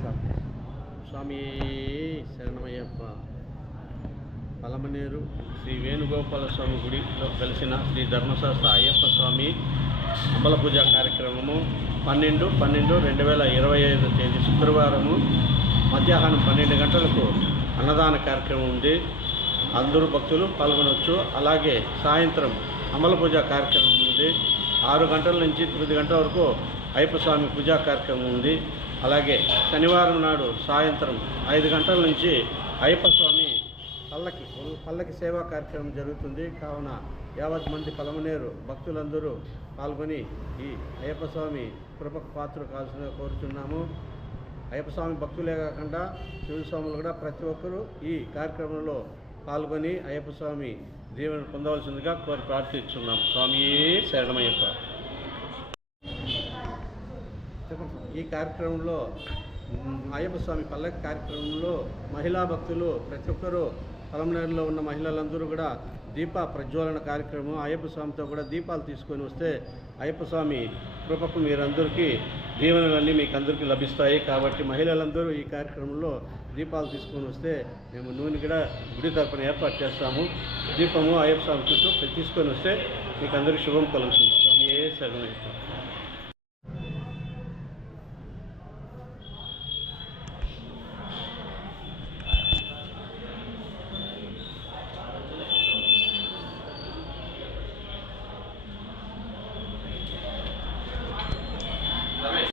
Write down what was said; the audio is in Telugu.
స్వామి శరణమయ్యప్ప. పలమనేరు శ్రీ వేణుగోపాల స్వామి గుడిలో కలిసిన శ్రీ ధర్మశాస్త్ర అయ్యప్ప స్వామి అంబల పూజ కార్యక్రమము 12/12/2025 తేదీ శుక్రవారము మధ్యాహ్నం 12 గంటలకు అన్నదాన కార్యక్రమం ఉంది. అందరూ భక్తులు పాల్గొనవచ్చు. అలాగే సాయంత్రం అంబల పూజ కార్యక్రమం ఉంది. 6 గంటల నుంచి 9 గంటల వరకు అయ్యప్ప స్వామి పూజా కార్యక్రమం ఉంది. అలాగే శనివారం నాడు సాయంత్రం 5 గంటల నుంచి అయ్యప్ప స్వామి పల్లకి సేవా కార్యక్రమం జరుగుతుంది. కావున 50 మంది పలమనేరు భక్తులందరూ పాల్గొని ఈ అయ్యప్ప స్వామి కృపకు పాత్రలు కావాల్సిందిగా కోరుచున్నాము. అయ్యప్ప స్వామి భక్తులే కాకుండా శివస్వాములు కూడా ప్రతి ఒక్కరూ ఈ కార్యక్రమంలో పాల్గొని అయ్యప్ప స్వామి దీవెన పొందవలసిందిగా కోరి ప్రార్థిస్తున్నాం. స్వామి శరణమయ్యప్ప. ఈ కార్యక్రమంలో అయ్యప్ప స్వామి పల్లకి కార్యక్రమంలో మహిళా భక్తులు ప్రతి ఒక్కరూ పలమనేరులో ఉన్న మహిళలందరూ కూడా దీప ప్రజ్వలన కార్యక్రమం అయ్యప్ప స్వామితో కూడా దీపాలు తీసుకొని వస్తే అయ్యప్ప స్వామి కృపకు మీరందరికీ దీవెనలన్నీ మీకు అందరికీ లభిస్తాయి. కాబట్టి మహిళలందరూ ఈ కార్యక్రమంలో దీపాలు తీసుకొని వస్తే మేము నూనె కూడా గుడి తరపున ఏర్పాటు చేస్తాము. దీపము అయ్యప్ప స్వామి చుట్టూ తీసుకొని వస్తే మీకు అందరికీ శుభం కలుగుతుంది. స్వామి శరణమయ్యప్ప.